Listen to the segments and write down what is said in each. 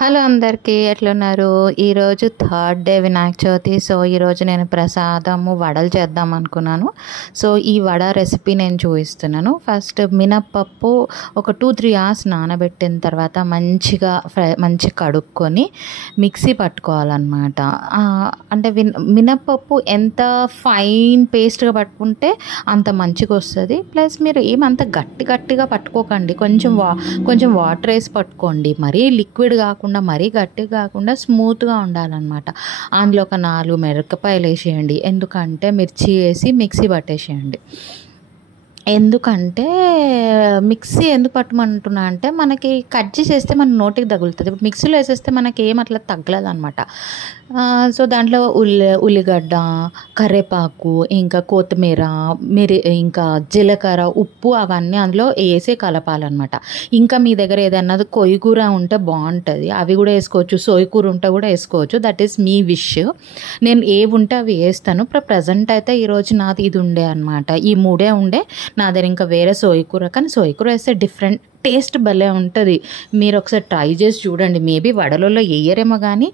Hello అందరికీ ఎట్లున్నారు? ఈరోజు third day Vinayaka Chavithi. So ఈరోజు నేను ప్రసాదము వడలు చేద్దాం అనుకున్నాను. సో ఈ వడ రెసిపీ నేను చూపిస్తున్నాను. ఫస్ట్ మినప్పప్పు ఒక 2-3 అవర్స్ నానబెట్టిన తర్వాత మంచిగా కడుక్కొని మిక్సీ పట్టుకోవాలన్నమాట. అంటే మినప్పప్పు ఎంత ఫైన్ పేస్ట్గా పట్టుకుంటే అంత మంచిగా వస్తుంది. ప్లస్ మీరు ఏమంత గట్టిగా పట్టుకోకండి, కొంచెం వాటర్ వేసి పట్టుకోండి. మరీ లిక్విడ్ కాకుండా మరీ గట్టిగా కాకుండా స్మూత్గా ఉండాలన్నమాట. అందులో ఒక 4 మిరపకాయలు వేసేయండి. ఎందుకంటే మిర్చి వేసి మిక్సీ పట్టేసేయండి. ఎందుకంటే మిక్సీ ఎందుకు పట్టమంటున్నా అంటే మనకి కట్ చేసేస్తే మన నోటికి తగులుతుంది. ఇప్పుడు మిక్సీలో వేసేస్తే మనకి ఏం అట్లా తగలదు అనమాట. సో దాంట్లో ఉల్లిగడ్డ, కరివేపాకు, ఇంకా కొత్తిమీర, ఇంకా జీలకర్ర, ఉప్పు అవన్నీ అందులో వేసి కలపాలన్నమాట. ఇంకా మీ దగ్గర ఏదన్నా కొయ్యి కూర ఉంటే బాగుంటుంది, అవి కూడా వేసుకోవచ్చు. సోయి కూర ఉంటే కూడా వేసుకోవచ్చు. That is me wish. నేను ఏవి ఉంటే అవి వేస్తాను. ప్రజెంట్ అయితే ఈరోజు నాది ఇది ఉండే అనమాట. ఈ 3 ఉండే నా దగ్గర. ఇంకా వేరే సోయి కూర, కానీ సోయి కూర వేస్తే డిఫరెంట్ టేస్ట్ భలే ఉంటుంది. మీరు ఒకసారి ట్రై చేసి చూడండి. మేబీ వడలలో వేయరేమో కానీ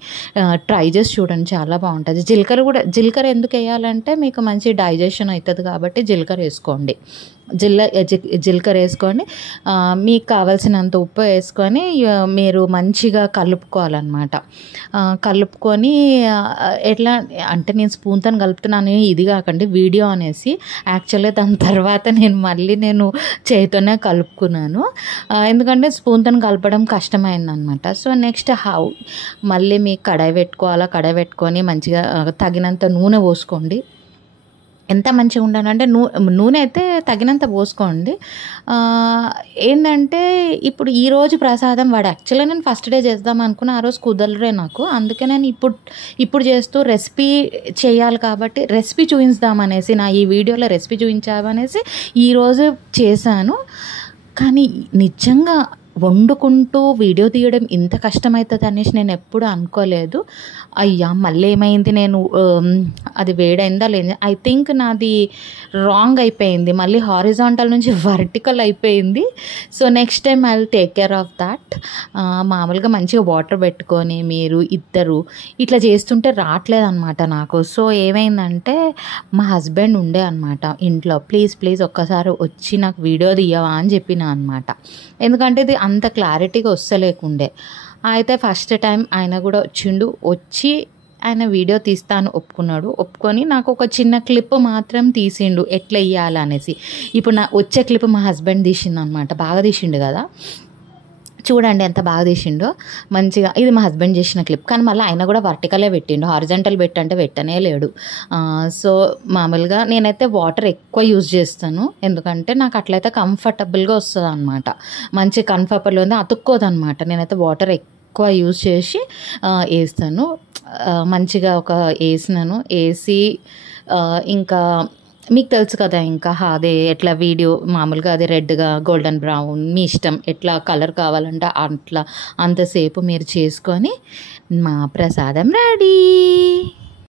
ట్రై చేసి చూడండి, చాలా బాగుంటుంది. జీలకర్ర ఎందుకు వేయాలంటే మీకు మంచి డైజెషన్ అవుతుంది కాబట్టి జీలకర్ర వేసుకోండి. జీలకర్ర వేసుకొని మీకు కావాల్సినంత ఉప్పు వేసుకొని మీరు మంచిగా కలుపుకోవాలన్నమాట. కలుపుకొని ఎట్లా అంటే నేను స్పూన్తో కలుపుతున్నాను, ఇది కాకండి వీడియో అనేసి. యాక్చువల్లీ దాని తర్వాత నేను చేతితోనే కలుపుకున్నాను, ఎందుకంటే స్పూన్తో కలపడం కష్టమైందనమాట. సో నెక్స్ట్ మళ్ళీ మీకు కడాయి పెట్టుకొని మంచిగా తగినంత నూనె పోసుకోండి. ఎంత మంచిగా ఉండాలంటే నూనె అయితే తగినంత పోసుకోండి. ఏంటంటే ఇప్పుడు ఈరోజు ప్రసాదం వాడు యాక్చువల్గా నేను ఫస్ట్ డే చేద్దాం అనుకున్నా, ఆ రోజు కుదరలే నాకు. అందుకే నేను ఇప్పుడు చేస్తూ రెసిపీ చేయాలి కాబట్టి రెసిపీ చూపించుదామనేసి, నా ఈ వీడియోలో రెసిపీ చూపించామనేసి ఈరోజు చేశాను. కానీ నిజంగా వండుకుంటూ వీడియో తీయడం ఇంత కష్టమవుతుంది అనేసి నేను ఎప్పుడు అనుకోలేదు. అయ్యా మళ్ళీ ఏమైంది, నేను అది వేడైందా లేదు, ఐ థింక్ నాది రాంగ్ అయిపోయింది, మళ్ళీ హారిజాంటల్ నుంచి వర్టికల్ అయిపోయింది. So next time I will take care of that. మామూలుగా మంచిగా వాటర్ పెట్టుకొని మీరు ఇద్దరు ఇట్లా చేస్తుంటే రావట్లేదు అనమాట నాకు. సో ఏమైందంటే మా హస్బెండ్ ఉండే అనమాట ఇంట్లో. ప్లీజ్ ఒక్కసారి వచ్చి నాకు వీడియో తీయవా అని చెప్పిన అనమాట. ఎందుకంటే ఇది అంత క్లారిటీగా వస్తలేకుండే. అయితే ఫస్ట్ టైం ఆయన కూడా వచ్చి ఆయన వీడియో తీస్తాను ఒప్పుకొని నాకు ఒక చిన్న క్లిప్ మాత్రం తీసిండు ఎట్లా వేయాలనేసి. ఇప్పుడు వచ్చే క్లిప్ మా హస్బెండ్ తీసిండు అనమాట. బాగా తీసిండు కదా, చూడండి ఎంత బాగా తీసిండో మంచిగా. ఇది మా హస్బెండ్ చేసిన క్లిప్, కానీ మళ్ళీ ఆయన కూడా వర్టికలే పెట్టిండు, హారిజంటల్ పెట్టంటే పెట్టనే లేడు. సో మామూలుగా నేనైతే వాటర్ ఎక్కువ యూజ్ చేస్తాను, ఎందుకంటే నాకు అట్లయితే కంఫర్టబుల్గా వస్తుంది అనమాట. మంచి కంఫర్టబుల్ ఉంది, అతుక్కోదనమాట. నేనైతే వాటర్ ఎక్కువ యూజ్ చేసి వేస్తాను. మంచిగా వేసి ఇంకా మీకు తెలుసు కదా, ఇంకా అదే ఎట్లా వీడియో మామూలుగా అది రెడ్గా గోల్డెన్ బ్రౌన్ మీ ఇష్టం, ఎట్లా కలర్ కావాలంటే అట్లా అంతసేపు మీరు చేసుకొని మా ప్రసాదం రెడీ.